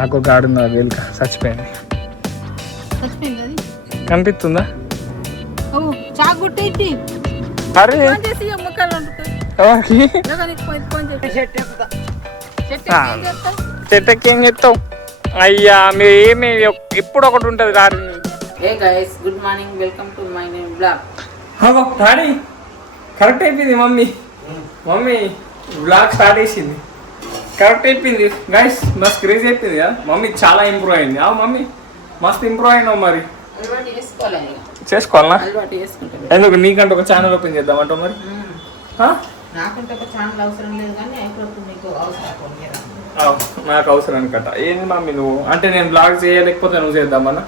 నాకు ఒక ఆడు ఉన్నది ఎలుక చచ్చిపోయింది. కనిపిస్తుందా? అరే చెట్టకి ఏం చెప్తావు? అయ్యా మీరు ఏమి ఎప్పుడు ఒకటి ఉంటుంది రారు. Good morning, welcome to my new blog. Daddy correct అయిపోయింది. మమ్మీ బ్లాగ్ స్టార్ట్ చేసింది. కరెక్ట్ అయిపోయింది గైస్. మస్తు క్రేజ్ అయిపోయింది కదా. మమ్మీ చాలా ఇంప్రూవ్ అయింది. మమ్మీ మస్తు ఇంప్రూవ్ అయినావు. మరి చేసుకోవాలనా? ఎందుకు నీకంటే ఒక ఛానల్ ఓపెన్ చేద్దామంట. మరి నాకు అవసరం కట్ట ఏంది మమ్మీ నువ్వు అంటే నేను బ్లాగ్ చేయలేకపోతే నువ్వు చేద్దామన్నా?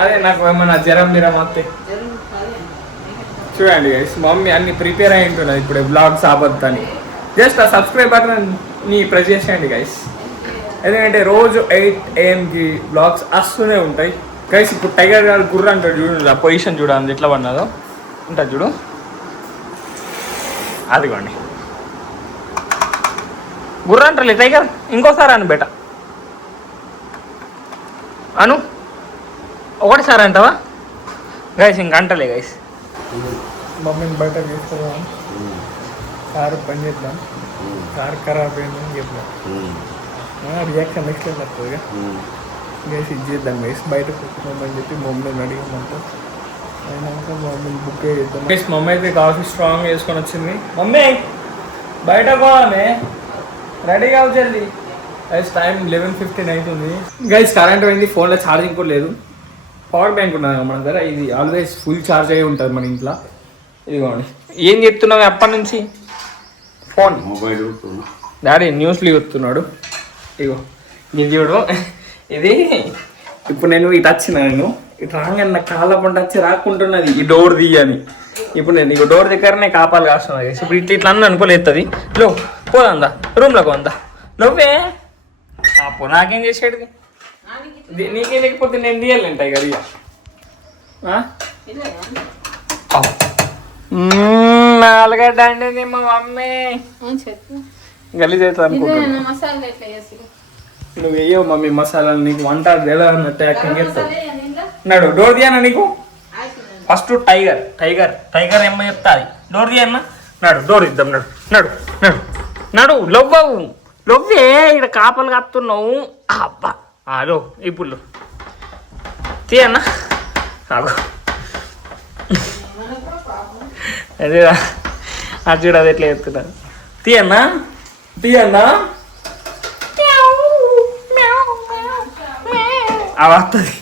అదే నాకు ఏమన్నా జ్వరం వస్తే చూడండి గైస్, మమ్మీ అన్ని ప్రిపేర్ అయి ఉంటున్నది ఇప్పుడు బ్లాగ్స్ ఆపద్దని. జస్ట్ ఆ సబ్స్క్రైబ్ బటన్ ని ప్రెస్ చేసేయండి గైస్, ఎందుకంటే రోజు 8 AM బ్లాగ్స్ వస్తూనే ఉంటాయి గైస్. ఇప్పుడు టైగర్ గారు గుర్ర అంటాడు చూడండి, ఆ పొజిషన్ చూడండి ఎట్లా పడినదో ఉంటుంది చూడు. అదిగోండి గుర్ర అంటారులే టైగర్. ఇంకోసారి అను బేట అను, ఒకటిసారి అంటావా గైస్? ఇంక అంటలే గైస్. మమ్మీని బయట తీసుకున్నాం, కారు పని చేద్దాం, కారు ఖరాబ్ అయిందని చెప్పాం. రియాక్షన్ నెక్స్ట్ టైం వస్తుందిగా గైస్. ఇది చేద్దాం గైస్, బయట కూర్చున్నామని చెప్పి మమ్మీని అడిగామంటే అయినాక మమ్మీని బుక్ చేద్దాం గైస్. మమ్మీ అయితే కాఫీ స్ట్రాంగ్ వేసుకొని వచ్చింది. మమ్మీ బయట పోవాలే, రెడీ కావు జల్దీ గైస్. టైం 11:15 అవుతుంది గైస్. కరెంట్ పోయింది, ఫోన్లో ఛార్జింగ్ కూడా లేదు. పవర్ బ్యాంక్ ఉన్నది మన దగ్గర, ఇది ఆల్వేస్ ఫుల్ ఛార్జ్ అయ్యి ఉంటుంది మన ఇంట్లో. ఇదిగోండి. ఏం చెప్తున్నావు అప్పటి నుంచి? ఫోన్ డాడీ న్యూస్లు చెప్తున్నాడు. ఇగో ఇది చూడు, ఇది ఇప్పుడు నేను ఇటు వచ్చిన, నేను ఇటు రాగానే నా కాళ్ళ పంట వచ్చి రాకుంటున్నది ఈ డోర్ తీయని. ఇప్పుడు నేను ఇక డోర్ దగ్గరనే కాపాలు కాస్తున్నా. ఇప్పుడు ఇట్లా అన్న అనుకోలేస్తుంది. లో పోదా రూమ్లోకి వందా లోపే పో. నాకేం చేసేది? నీకే లేకపోతే నేను తీయాలంటాయి కదా. ఇక నాలుగడ్డ అంటే మా మమ్మీ గలీజ్ అవుతుంది అనుకుంటున్నా. నువ్వు వేయవు మమ్మీ మసాలాలు, నీకు వంట ఎలా అన్నట్టు యాక్టింగ్ చేస్తావు. నాడు డోర్ తీయనా నీకు? ఫస్ట్ టైగర్ ఏమో చెప్తాది. డోర్ తీయన్నా? నాడు డోర్ ఇద్దాం. నడు లవ్వవు లవ్వే, ఇక్కడ కాపలు కత్తున్నావు. అబ్బా లో ఇప్పుడు తీయన్నా? అదే అది చూడు, అది ఎట్లా చెప్తున్నాను. తీయన్నా అవి వస్తుంది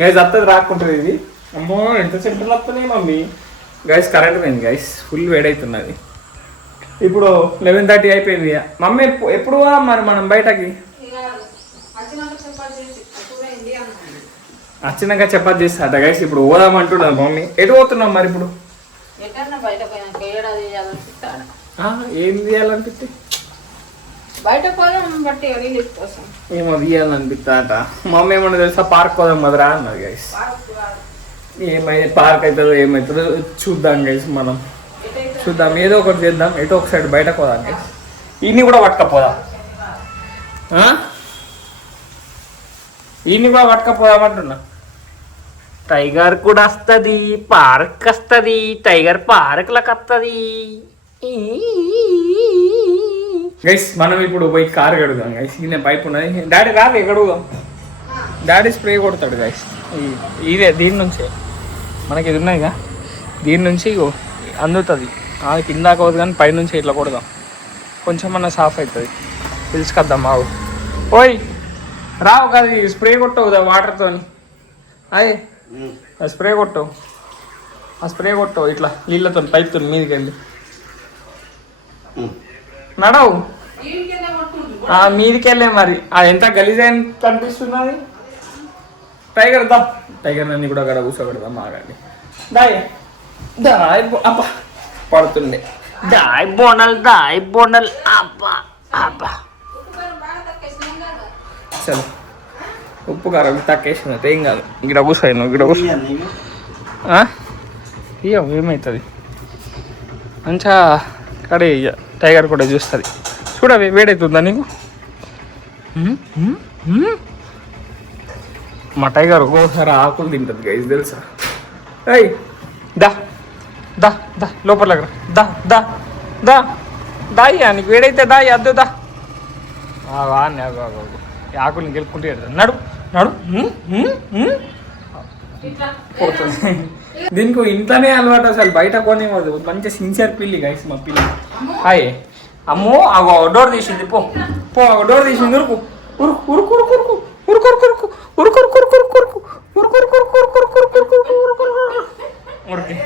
గైస్, వస్తుంది రాకుంటుంది ఇది. అమ్మో ఎంత సెంటర్లు వస్తున్నాయి మమ్మీ. గైస్ కరెంట్ పోయింది గైస్, ఫుల్ వేడవుతున్నది. ఇప్పుడు 11:30 అయిపోయింది. మమ్మీ ఎప్పుడు మరి మనం బయటకి వచ్చినాక చపాతి చేస్తా గైస్. ఇప్పుడు పోదామంటున్నాను మమ్మీ. ఎటు పోతున్నాం మరి ఇప్పుడు? ఏం తీయాలనిపిస్తే ఏమో తీయాలనిపిస్తా అట. మమ్మీ ఏమన్నా తెలుసా, పార్క్ పోదాం మదరా అన్నది గైస్. ఏమైతే పార్క్ అవుతుందో ఏమవుతుందో చూద్దాం గైస్. మనం చూద్దాం, ఏదో ఒకటి చేద్దాం. ఎటో ఒక సైడ్ బయటకు పోదాం గైస్. ఇన్ని కూడా పట్టుకపోదాం, పట్టుకపోదామంటున్నా. టైగర్ కూడా వస్తుంది, పార్క్ వస్తుంది. టైగర్ పార్క్లకు వస్తుంది గైస్. మనం ఇప్పుడు పోయి కారు కడుగుదాం గైస్. ఈయన పైపు ఉన్నది. డాడీ రాదు కడుగుదాం. డాడీ స్ప్రే కొడతాడు గైస్. ఇదే దీని నుంచే మనకి ఇది ఉన్నదిగా, దీని నుంచి అందుతుంది. కిందాక పోదు కానీ పైనుంచి ఇట్లా కొడదాం, కొంచెం అన్న సాఫ్ అవుతుంది. పిలుచుకొద్దాం మావు. ఓయ్ రావు కాదు, స్ప్రే కొట్టవు కదా వాటర్తో. అదే స్ప్రే కొట్టవు, ఆ స్ప్రే కొట్టవు ఇట్లా నీళ్ళతో పైప్తో మీదకి వెళ్ళి నడవు. మీదకి వెళ్ళే మరి అది ఎంత గలీజ్ అయిన కనిపిస్తున్నది. టైగర్ నన్ను కూడా అక్కడ కూర్చోబెడదాం. ఆగండి. దాయ్ అబ్బా పడుతుండే. దాయ్ బోనల్ అబ్బా అబ్బా. చలో ఉప్పు కారం తక్కేసినట్టు ఏం కాదు. ఇక్కడ కూర్చోయి నువ్వు, ఇక్కడ కూర్చో. ఏమవుతుంది మంచిగా కడే. టైగర్ కూడా చూస్తుంది. చూడవే వేడవుతుందా నీకు? మా టైగర్ ఒక్కోసారి ఆకులు తింటుంది గైస్ తెలుసా. అయ్ దా దా దా లోపల దా దా దా దాయ్యా నీకు వేడైతే దా అద్దు దా ఆకుల్ని గెలుపుకుంటే నడు నడు. దీనికి ఇంట్లోనే అలవాటు, అసలు బయట కొనేవాడు. మంచి సిన్సియర్ పిల్లి గైస్ మా పిల్లి. హాయ్ అమ్మో అగో డోర్ తీసింది, పో పో డోర్ తీసింది. ఉరుకు ఉరుకు ఉరుకు ఉరుకు ఉరుకు ఉరుకు ఉరుకు ఉరుకు ఉరుకు ఉరుకు ఉరుకు ఉరుకు ఉరుకు ఉరుకు ఉరుకు ఉరుకు ఉరుకు ఉరికి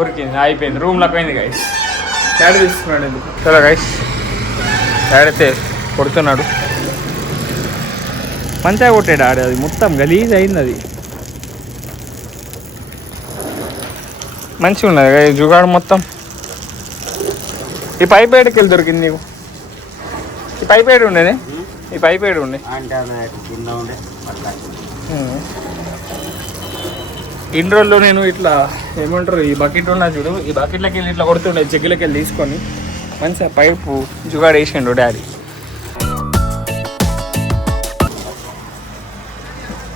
ఉరికింది, అయిపోయింది. రూమ్లోకి పోయింది గైస్. డాడీ తీస్తున్నాడు ఎందుకు. చలో గైస్ డాడీ అయితే కొడుతున్నాడు. మంచిగా కొట్టాడు ఆడే, అది మొత్తం గలీజ్ అయింది. అది మంచిగా ఉన్నది కదా జుగాడు మొత్తం. ఈ పైప్ ఏడుకి వెళ్ళి దొరికింది నీకు? ఈ పైప్ ఏడు ఉండేది, ఈ పైప్ ఏడు ఉండే. ఇన్ని రోజుల్లో నేను ఇట్లా ఏమంటారు ఈ బకెట్ ఉన్నా చూడు, ఈ బకెట్లోకి వెళ్ళి ఇట్లా కొడుతుండే, చెగ్గులకి వెళ్ళి తీసుకొని మంచిగా పైపు జుగాడు వేసిండు డాడీ.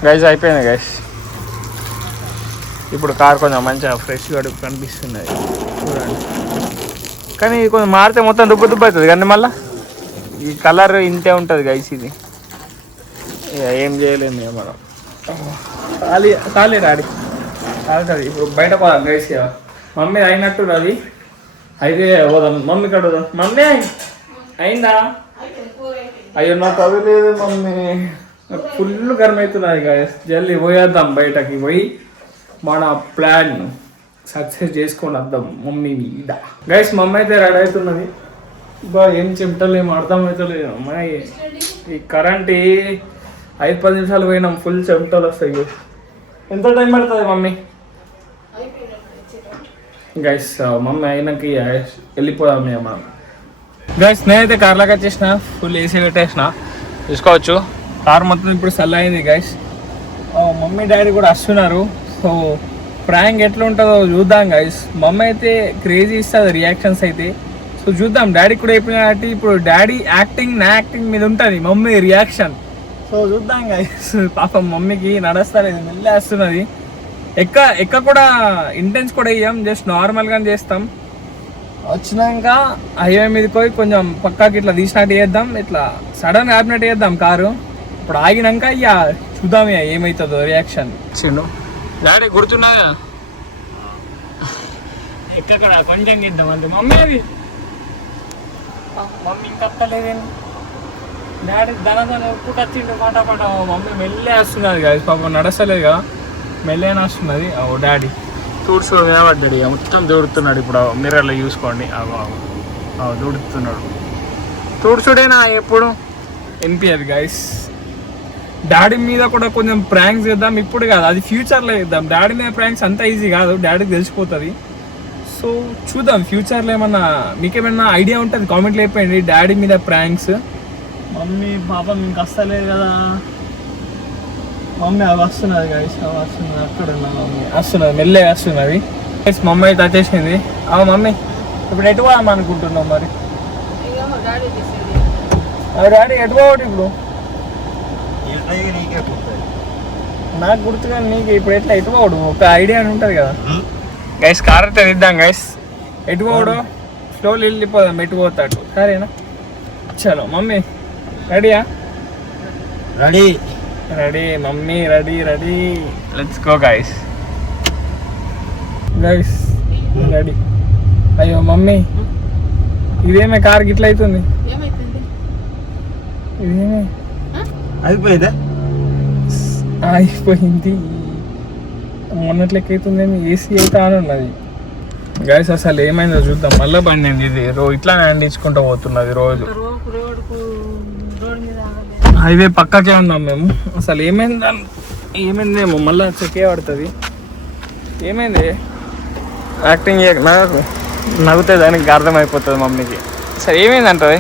గైస్ అయిపోయింది గైస్. ఇప్పుడు కార్ కొంచెం మంచిగా ఫ్రెష్గా కనిపిస్తున్నది చూడండి. కానీ కొంచెం మారితే మొత్తం దుబ్బ దుబ్బ అవుతుంది కానీ మళ్ళీ ఈ కలర్ ఇంతే ఉంటుంది గైస్. ఇది ఏం చేయలేము ఇక మనం. ఖాళీ డాడీ కాలుతుంది. ఇప్పుడు బయట పోదాం గైస్. మమ్మీ అయినట్టు అది అయితే పోదాం. మమ్మీ కాడ పోదాం. మమ్మీ అయిందా? అయ్యో నాకు అవి లేదు మమ్మీ, ఫుల్ గర్మ అవుతున్నది గైస్. జల్దీ పోయేద్దాం, బయటకి పోయి మన ప్లాన్ సక్సెస్ చేసుకొని వద్దాం మమ్మీ మీద. గైస్ మమ్మీ అయితే రెడీ అవుతున్నది. బా ఏం చెమటలు ఏం అర్థమవుతలేదు అమ్మాయి. ఈ కరెంట్ 5-10 నిమిషాలు పోయినాం, ఫుల్ చెమటలు వస్తాయి. ఎంత టైం పడుతుంది మమ్మీ? గైస్ మమ్మీ అయినాక వెళ్ళిపోదాం మనం. గైస్ నేనైతే కార్లోకి వచ్చేసిన, ఫుల్ ఏసీ పెట్టేసిన చూసుకోవచ్చు. కార్ మొత్తం ఇప్పుడు చల్ల అయింది గైస్. మమ్మీ డాడీ కూడా వస్తున్నారు. సో ప్రాంక్ ఎట్లా ఉంటుందో చూద్దాం గైస్. మమ్మీ అయితే క్రేజీ ఇస్తుంది రియాక్షన్స్ అయితే. సో చూద్దాం. డాడీ కూడా అయిపోయిన కాబట్టి ఇప్పుడు డాడీ యాక్టింగ్ నా యాక్టింగ్ మీద ఉంటుంది, మమ్మీ రియాక్షన్. సో చూద్దాం గైస్. పాపం మమ్మీకి నడుస్తలేదు, మెల్లేస్తున్నది. ఎక్క కూడా ఇంటెన్స్ కూడా వేయం, జస్ట్ నార్మల్గానే చేస్తాం. వచ్చినాక హైవే మీదకి పోయి కొంచెం పక్కాకి ఇట్లా తీసినట్టు చేద్దాం, ఇట్లా సడన్ ఆపినట్టు చేద్దాం కారు. ఇప్పుడు ఆగినాక ఇక చూద్దాం ఇక ఏమవుతుందో రియాక్షన్. చిన్ను డాడీ గుర్తున్నా ఎక్కడ కొంచెం ఇద్దాం అంతే. మమ్మీ అది మమ్మీ ఇంకా అత్తలేదేంటి? డాడీ దన ఉప్పు కచ్చిండు పాట మమ్మీ మెల్లే వస్తున్నది కదా, పాపం నడస్తలేదు కదా, మెల్లే వస్తున్నది. ఓ డాడీ తూడ్చు నిలబడ్డాడు, ఇక మొత్తం దూడుతున్నాడు. ఇప్పుడు మిర్రర్లో చూసుకోండి, దూడుతున్నాడు. తూడ్చుడేనా ఎప్పుడు వినిపించదు గైస్. డాడీ మీద కూడా కొంచెం ప్రాంక్స్ చేద్దాం, ఇప్పుడు కాదు, అది ఫ్యూచర్లో చేద్దాం. డాడీ మీద ప్రాంక్స్ అంత ఈజీ కాదు, డాడీకి తెలిసిపోతుంది. సో చూద్దాం ఫ్యూచర్లో ఏమన్నా మీకేమన్నా ఐడియా ఉంటుంది కామెంట్లో అయిపోయింది డాడీ మీద ప్రాంక్స్. మమ్మీ పాపం ఇంక వస్తలేదు కదా. మమ్మీ అవి వస్తున్నది గైస్, అవి వస్తున్నది. అక్కడ ఉన్న మమ్మీ వస్తున్నది, మెల్లే వస్తున్నది. మమ్మీ అయితే వచ్చేసింది. మమ్మీ ఇప్పుడు ఎటు పోదాం అనుకుంటున్నాం మరి? డాడీ ఎటు పోవటి ఇప్పుడు? నాకు గుర్తుగా నీకు ఇప్పుడు ఎట్లా ఎటు పోవడు ఒక ఐడియా అని ఉంటుంది కదా గైస్. కార్ అయితే ఇద్దాం గైస్. ఎటు పోవడు స్లోలీ వెళ్ళిపోదాం, ఎటు పోతాడు. సరేనా? చలో మమ్మీ రెడీయా? Ready mummy, ready. Let's go guys. Ready. అయ్యో మమ్మీ ఇదేమే కార్ గిట్ల అవుతుంది? ఇదేమే అయిపోయింది మొన్నట్లెక్క అవుతుందేమి. ఏసీ అయితే ఆన్ ఉన్నది గైస్. అసలు ఏమైందో చూద్దాం. మళ్ళీ బండి ఇది ఇట్లా అందించుకుంటూ పోతున్నది రోజు. హైవే పక్కకే ఉన్నాం మేము. అసలు ఏమైందేమో మళ్ళీ చెక్కే పడుతుంది. ఏమైంది? యాక్టింగ్ నాకు నవ్వుతే దానికి అర్థమైపోతుంది మమ్మీకి. అసలు ఏమైంది అంటది?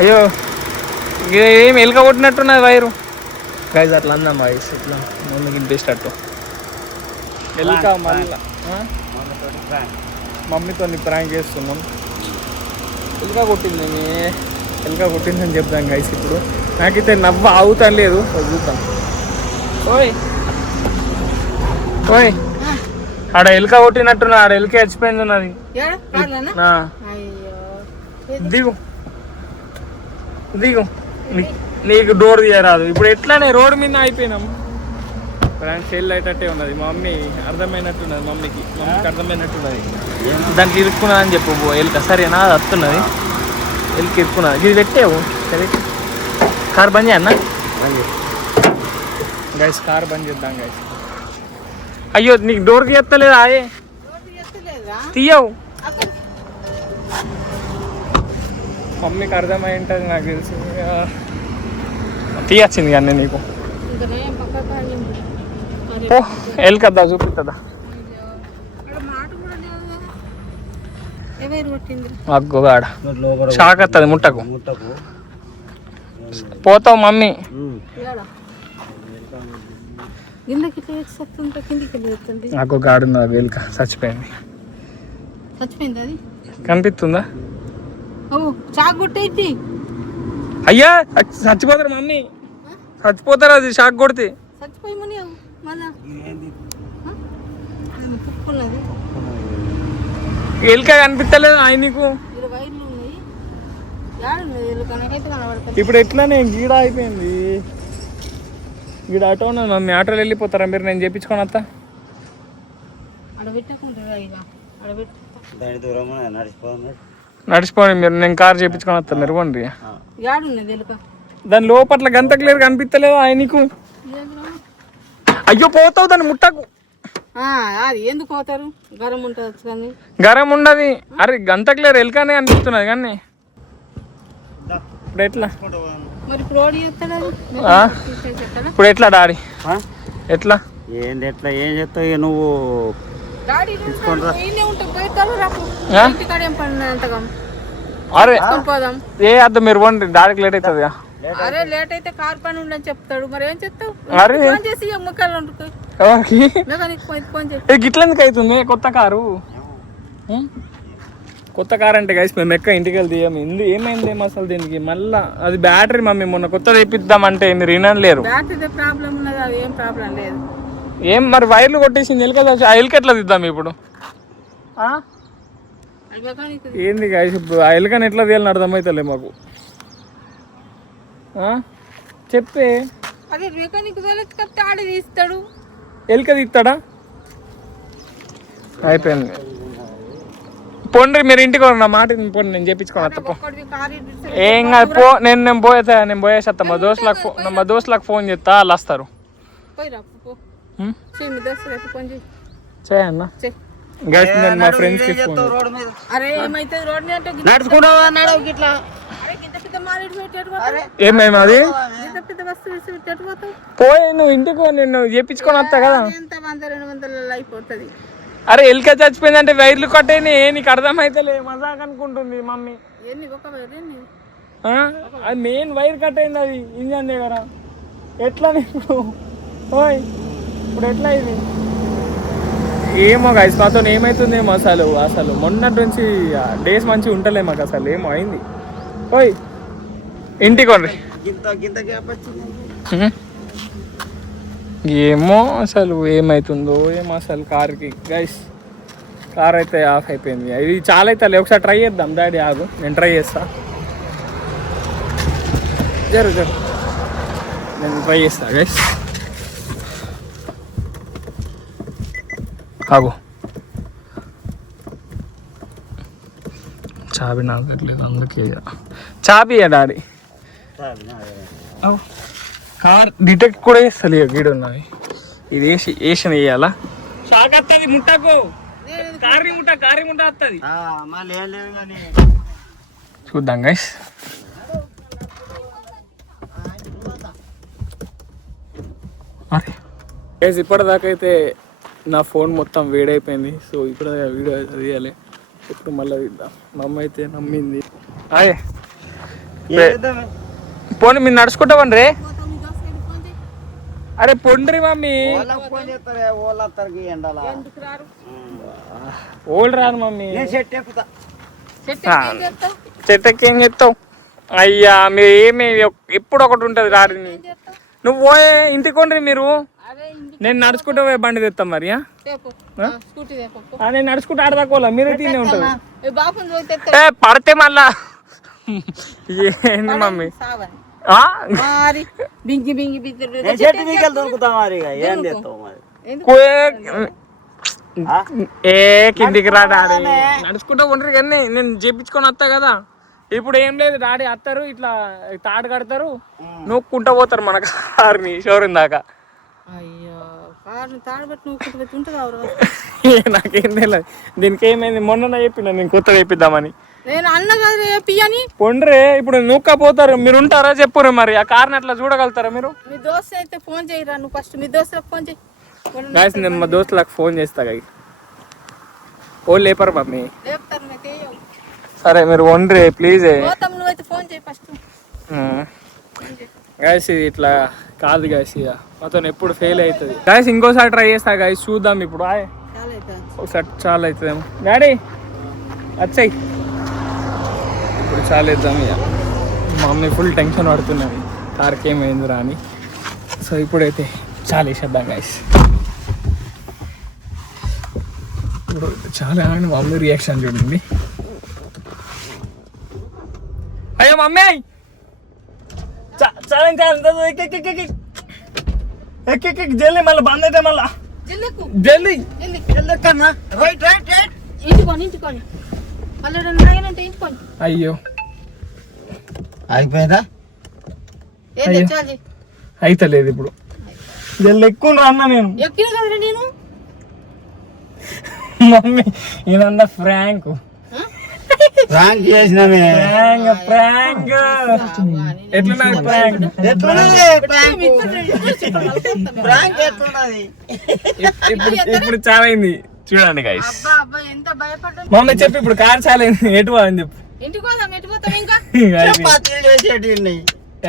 అయ్యో ఏం ఎలుక కొట్టినట్టున్నది వైరు గైజ్. అట్లా అందాం వాయిస్ ఇట్లా మమ్మీకి ఇంట్రెస్ట్ అట్టు ఎలుక. మళ్ళీ మమ్మీతో ప్రాంక్ చేస్తున్నాం. ఎలుక కొట్టిందని చెప్తాం గైస్. ఇప్పుడు నాకైతే నవ్వు ఆగుతాను లేదు, చూద్దాం. ఓయ్ ఓయ్, ఆడ ఎలుక కొట్టినట్టున్నా, ఆడ ఎలుక చచ్చిపోయింది ఉన్నది. దిగు దిగు, నీకు డోర్ తీయరాదు. ఇప్పుడు ఎట్లానే రోడ్డు మీద అయిపోయినాం. సెల్ అయ్యేటట్టే ఉన్నది. మా మమ్మీ అర్థమైనట్టున్నది, మమ్మీకి అర్థమైనట్టున్నది. దానికి ఇరుక్కున్నది అని చెప్పు ఎలుక. సరేనా, అది వస్తున్నది. ఎలుక ఇరుక్కున్నది. ఇది పెట్టేవు. సరే, కార్ బంద్ చేయన్నా గైస్. కార్ బంద్ చేద్దాం గైస్. అయ్యో, నీకు డోర్ తీయత్తలేదా? తీయవు. మమ్మీకి అర్థమై ఉంటుంది నాకు తెలిసి. తీయచ్చింది కానీ నీకు. ఓ, ఎలుకద్దా చూపిస్తుందా? అగ్గోగాడ షాక్ వస్తుంది. ముట్టకు పోతావు మమ్మీ. నాకు గాడు ఎలుక చచ్చిపోయింది. కనిపిస్తుందా? అయ్యా, చచ్చిపోతారు మమ్మీ, చచ్చిపోతారు. అది షాక్ కొడితే ఎలుక కనిపిస్తలేదు ఆయన నీకు. ఇప్పుడు ఎట్లానే గీడ అయిపోయింది. గీడ ఆటో ఉన్నది మమ్మీ. ఆటోలో వెళ్ళిపోతారా మీరు? నేను చేయించుకొని వస్తా. నడిచిపోండి మీరు, నేను కార్ చేయించుకొని వస్తా. మీరు పోండి. దాని లోపట్ల గంత క్లియర్ కనిపిస్తలేదు ఆయన నీకు. అయ్యో, పోతావు దాన్ని ముట్టకు. ఎందుకు పోతారు? గరం ఉంటుంది. గరం ఉండదు. అరే గంత క్లియర్ ఎలుకనే అనిపిస్తున్నది కానీ. ఇప్పుడు ఎట్లా? ఇప్పుడు ఎట్లా డాడీ? ఎట్లా ఏంది ఎట్లా ఏం చెప్తావు నువ్వు? అరే ఏ అర్థం, మీరు పోండి. డాడీకి లేట్ అవుతుంది. అరే లేట్ అయితే కార్ పని ఉండని చెప్తాడు. మరి ఏం చెప్తావు? అరే గిట్ల ఎందుకు అవుతుంది? కొత్త కారు, కొత్త కార్ అంటే గైస్ మేము ఎక్క ఇంటికి వెళ్తే ఏమైంది ఏమో అసలు దీనికి. మళ్ళా అది బ్యాటరీ మమ్మీ మొన్న కొత్త తెప్పిద్దామంటే మీరు వినలేరు. ఏం మరి వైర్లు కొట్టేసింది ఎలుక. ఆ ఎలుక ఎట్లా తీద్దాం ఇప్పుడు? ఏంది గైస్ ఇప్పుడు ఆ ఎలుకని ఎట్లా తీయాలని అర్థమవుతలే మాకు. చెప్పే ఎలుక తీస్తాడా? అయిపోయింది. పోండి మీరు ఇంటికి నా మాట పోండి, నేను చేయించుకోను వస్తా. పో ఏం కాదు, పో. నేను పోయేసేస్తా. మా దోస్తులకు ఫోన్ చేస్తా, వాళ్ళు వస్తారు. చేయన్నా గైస్, నేను మా ఫ్రెండ్స్ కి ఫోన్. ఏమేమి అది పోయి నువ్వు ఇంటికి నేను చేయించుకొని వస్తా కదా. అరే ఎలుక చచ్చిపోయిందంటే వైర్లు కట్టేని నీకు అర్థమైతలే, మజాక్ అనుకుంటుంది మమ్మీ. అది మెయిన్ వైర్ కట్ అయింది, అది ఇంజన్ దగ్గర. ఎట్లా ఇప్పుడు? ఓయ్ ఇప్పుడు ఎట్లా ఇది? ఏమో గైస్ నాతో ఏమవుతుందేమో అసలు మొన్నటి నుంచి డేస్ మంచిగా ఉంటలే మాకు. అసలు ఏమో అయింది. ఓయ్ ఇంటికి కొండ్రి. ఏమో అసలు ఏమవుతుందో ఏమో అసలు కార్కి. గైస్ కార్ అయితే ఆఫ్ అయిపోయింది. ఇది చాలా అయితే ఒకసారి ట్రై చేద్దాం. డాడీ ఆగు, నేను ట్రై చేస్తా. జరు నేను ట్రై చేస్తా గైస్. ఆగు, చాబీ నాకు లేదు అందుకే. చాబీయా డాడీ? కార్ డిటెక్ట్ కూడా చేస్తలే. గీడు ఉన్నది, ఇది వేసిన వేయాలా? షాక్ వస్తుంది. ముట్టకు, కారీ ముట్ట వస్తుంది. చూద్దాం గైస్. అరే గైస్ ఇప్పటిదాకా అయితే నా ఫోన్ మొత్తం వేడైపోయింది. సో ఇప్పటిదాకా వీడియో అయితే తీయాలి. ఇప్పుడు మళ్ళీ తీద్దాం. మా అమ్మ అయితే నమ్మింది. అదే పోనీ మీరు నడుచుకుంటామని రే. అరే పొండ్రి మమ్మీ. ఓల్డ్ రాదు మమ్మీ. చెట్టు ఎక్కుతా. చెట్టెక్కి ఏం చేస్తావు? అయ్యా మీరు ఏమి ఎప్పుడు ఒకటి ఉంటుంది రారి. నువ్వు పోయే ఇంటికి కొండ్రి మీరు. నేను నడుచుకుంటూ పోయే బండి తెస్తాం మరి. నేను నడుచుకుంటూ ఆడదాకోలా మీరే తినే ఉంటుంది. పడితే మళ్ళా ఏంది మమ్మీ? ఏ కిందికి రా డాడీ, నడుచుకుంటూ ఉండరు కానీ నేను చేపించుకొని వస్తా కదా. ఇప్పుడు ఏం లేదు డాడీ వస్తారు, ఇట్లా తాడు కడతారు, నూక్కుంటా పోతారు మన కార్ని షోరూమ్ దాకా. నాకేం తెలియదు దీనికి ఏమైంది. మొన్న చెప్పిన నేను కొత్తగా చెప్పిద్దామని. పొండ్రే ఇప్పుడు నూక్కపోతారు. మీరు ఉంటారా చెప్పురు మరి. ఆ కార్ని అట్లా చూడగలుగుతారా మీరు? గాయస్ నేను మా దోస్తులకు ఫోన్ చేస్తా. ఓ లేపరు మమ్మీ. సరే మీరు వండ్రే ప్లీజ్. గాయస్ ఇది ఇట్లా కాదు గాయస్, ఇక మొత్తం ఎప్పుడు ఫెయిల్ అవుతుంది. గాయస్ ఇంకోసారి ట్రై చేస్తా గాయస్, చూద్దాం ఇప్పుడు. ఒకసారి చాలా అవుతుందేమో. డాడీ వచ్చాయి ఇప్పుడు చాలా అవుతాం. ఇక మా మమ్మీ ఫుల్ టెన్షన్ పడుతున్నది కార్కి ఏమైందిరా అని. సో ఇప్పుడైతే చాలా వేసేద్దాం గాయస్. ఇప్పుడు చాలా మా మమ్మీ రియాక్షన్ చూడండి. అయ్యో మమ్మీ జల్దీ మళ్ళీ బంద్ అయితే మళ్ళా జల్దీ కన్నా. అయ్యో అయిపోయిందా? అయితలేదు ఇప్పుడు. జల్దీ ఎక్కువ అన్నా నేను. మమ్మీ ఇదంతా ఫ్రాంక్ ప్రాంక్ చేసినామే. ప్రాంక్ ఎట్లా ప్రాంక్ ఇప్పుడు చాలా అయింది చూడండి గైస్. మమ్మీ చెప్పి ఇప్పుడు కార్ చాలా అయింది. ఎటు అని చెప్పు.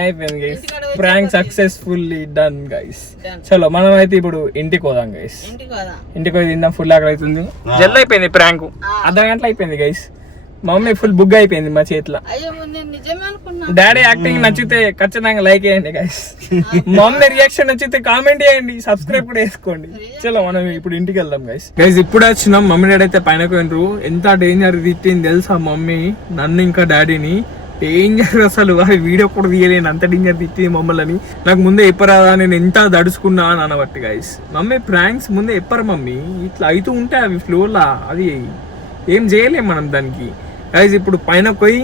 అయిపోయింది guys. Prank successfully done guys. చలో మనం అయితే ఇప్పుడు ఇంటికి పోదాం గైస్. ఇంటికి పోయి తిందాం. ఫుల్ ఆకలి అవుతుంది. జల్ది అయిపోయింది ప్రాంక్. అర్ధ గంటలు అయిపోయింది గైస్. మా మమ్మీ ఫుల్ బుగ్ అయిపోయింది మా చేతిలో. డాడీ యాక్టింగ్ నచ్చితే ఖచ్చితంగా లైక్ చేయండి గైస్. మా మమ్మీ రియాక్షన్ నచ్చితే కామెంట్ చేయండి, సబ్స్క్రైబ్ కూడా వేసుకోండి. చలో మనం ఇప్పుడు ఇంటికి వెళ్దాం గైస్. గైస్ ఇప్పుడు వచ్చినాం. మమ్మీ డాడీ అయితే పైన పోయినరు. ఎంత డేంజర్ తిట్టింది తెలుసా మమ్మీ నన్ను ఇంకా డాడీని. డేంజర్ అసలు. అది వీడియో కూడా తీయలేను అంత డేంజర్ తిట్టింది మమ్మల్ని. నాకు ముందే ఎప్పరాదా నేను ఎంత దడుచుకున్నా అని అనబట్టి గైస్. మమ్మీ ప్రాంక్స్ ముందే ఎప్పరు మమ్మీ. ఇట్లా అవుతూ ఉంటాయి అవి ఫ్లోర్లా. అది ఏం చేయలేం మనం దానికి గైస్. ఇప్పుడు పైన పోయి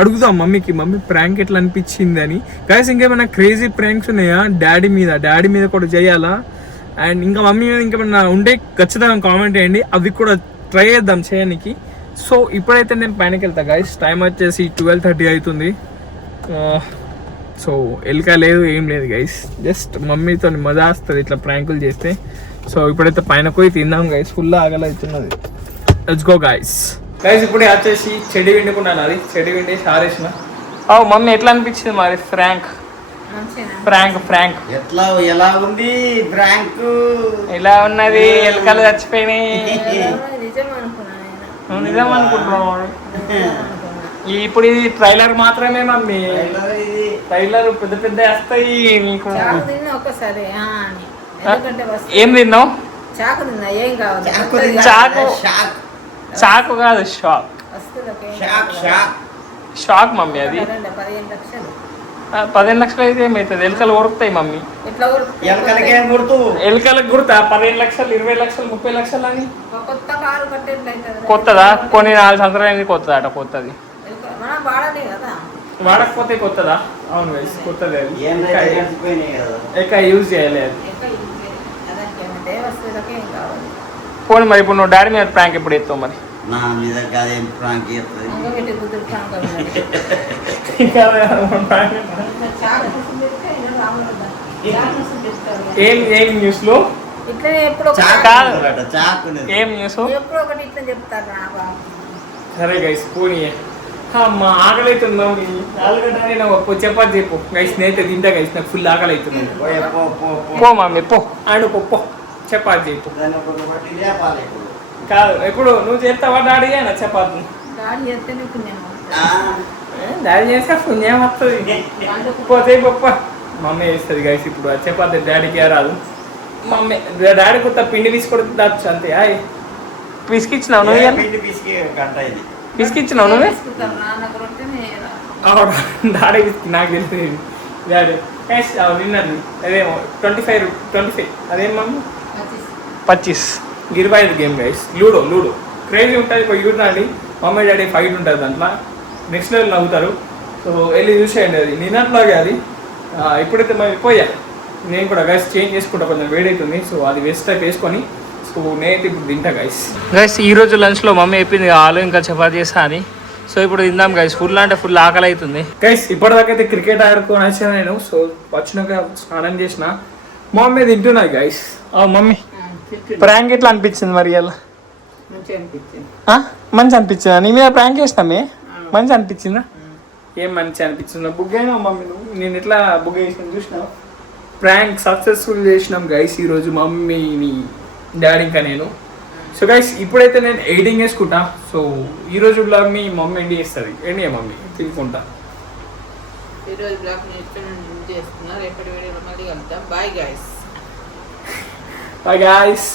అడుగుదాం మమ్మీకి, మమ్మీ ప్రాంక్ ఎట్లా అనిపించింది అని. గైస్ ఇంకేమైనా క్రేజీ ప్రాంక్స్ ఉన్నాయా డాడీ మీద కూడా చేయాలా? అండ్ ఇంకా మమ్మీ మీద ఇంకేమైనా ఉంటే ఖచ్చితంగా కామెంట్ చేయండి, అవి కూడా ట్రై చేద్దాం చేయడానికి. సో ఇప్పుడైతే నేను పైనకి వెళ్తా గైస్. టైం వచ్చేసి 12:30 అవుతుంది. సో ఎల్కా లేదు ఏం లేదు గైస్. జస్ట్ మమ్మీతో మజా వస్తుంది ఇట్లా ప్రాంకులు చేస్తే. సో ఇప్పుడైతే పైన పోయి తిందాం గైస్. ఫుల్ ఆకలి అవుతున్నది. Let's go guys. గైస్ ఇప్పుడే వచ్చేసి చెడి విండుకున్నాను. అది చెడి విండి సారేసిన. మమ్మీ ఎట్లా అనిపించింది మరి ఫ్రాంక్? ఫ్రాంక్ ఎట్లా ఎలా ఉంది ప్రాంక్? ఎలా ఉన్నది? ఎలకలు చచ్చిపోయినాయి. నిజం అనుకుంటున్నావు? ఇప్పుడు ఇది ట్రైలర్ మాత్రమే మమ్మీ. ట్రైలర్ పెద్ద పెద్ద వస్తాయి నీకు. ఏం తిన్నావు? చాకు కాదు షాక్ మమ్మీ. అది 15 లక్షలు అయితే ఏమవుతుంది? ఎలకలు కొరుకుతాయి మమ్మీ. ఎలకలకు గుర్తా 15 లక్షలు 20 లక్షలు 30 లక్షలు అని. కొత్తదా? కొన్ని 4 సంవత్సరాలు అయింది కొత్తదా అట. కొత్తది వాడకపోతే కొత్తదా? అవును వయసు కొత్తది. అది ఎక్క యూజ్ చేయలేదు. పోనీ మరి ఇప్పుడు నువ్వు డాడీ మీద ప్రాంక్ ఎప్పుడు ఎత్తావు మరి? నా మీద కాదేం ప్రాంక్ చేస్తుంది. ఏం న్యూస్ లో ఏం న్యూస్? సరే గైస్ పోనీ. మా ఆకలి అవుతుంది. చపాతి చెప్పు గైస్. నేనైతే తింటా గైస్. నాకు ఫుల్ ఆకలి అవుతుంది. పో మమ్మీ పో. ఆడుకో పో. చపాతి చెప్పు. కాదు ఎప్పుడు నువ్వు చేస్తావా డాడీ అయినా చపాతి డాడీ చేస్తేనే పుణ్యం డాడీ చేస్తే పుణ్యం వస్తుంది పోతే గొప్ప మమ్మీ చేస్తుంది గైస్ ఇప్పుడు ఆ చపాతి డాడీకి రాదు మమ్మీ డాడీ కొత్త పిండి తీసుకొడుతుంది అంతే హాయ్ పిసికిచ్చినావు నువ్వు పిండి పిసికి గంట ఇది పిసికిచ్చినావు నువ్వే నాన్న కొడితేనే డాడీ నాకు తెలిసింది డాడీ విన్నర్ అదేమో 25 అదేం mummy 25 25 game guys ludo crazy ఉంటుంది ఒక యూట్యూబ్ మమ్మీ డాడీ ఫైట్ ఉంటుంది దాంట్లో నెక్స్ట్ లెవెల్ నవ్వుతారు సో వెళ్ళి చూసేయండి అది నిన్నట్లాగే అది ఇప్పుడైతే మరి పోయా నేను కూడా గైస్ చేంజ్ చేసుకుంటా కొంచెం వేడవుతుంది సో అది వెస్ట్ టైప్ వేసుకొని సో నేనైతే ఇప్పుడు తింటా గైస్ ఈరోజు లంచ్లో మమ్మీ చెప్పింది ఆలు ఇంకా చపాతీ చేస్తా అని సో ఇప్పుడు తిందాం గైస్ ఫుల్ అంటే ఫుల్ ఆకలి అవుతుంది గైస్ ఇప్పటిదాకా అయితే క్రికెట్ ఆడుకొని వచ్చాను నేను సో వచ్చినాక స్నానం చేసిన మమ్మీ తింటున్నాయి గైస్ మమ్మీ ప్రాంక్ ఎట్లా అనిపించింది మరి ఇలా మంచిగా అనిపించింది మంచి అనిపించిందా నీ మీద ప్రాంక్ చేసినామే మంచి అనిపించిందా ఏం మంచి అనిపించిందా బుక్ అయినా మమ్మీ నువ్వు నేను ఎట్లా బుక్ చేసిన చూసినావు ప్రాంక్ సక్సెస్ఫుల్ చేసినాం గైస్ ఈరోజు మమ్మీని డాడీ ఇంకా నేను సో గైస్ ఇప్పుడైతే నేను ఎడిటింగ్ చేసుకుంటా సో ఈరోజు బ్లాగ్ని మమ్మీ ఎండి చేస్తుంది ఎండి మమ్మీ తినుకుంటా ఈరోజు బ్లాగ్ చేస్తున్నా రేపటి వీడియోలో మళ్ళీ కలుద్దాం బాయ్ గైస్ బాయ్ గైస్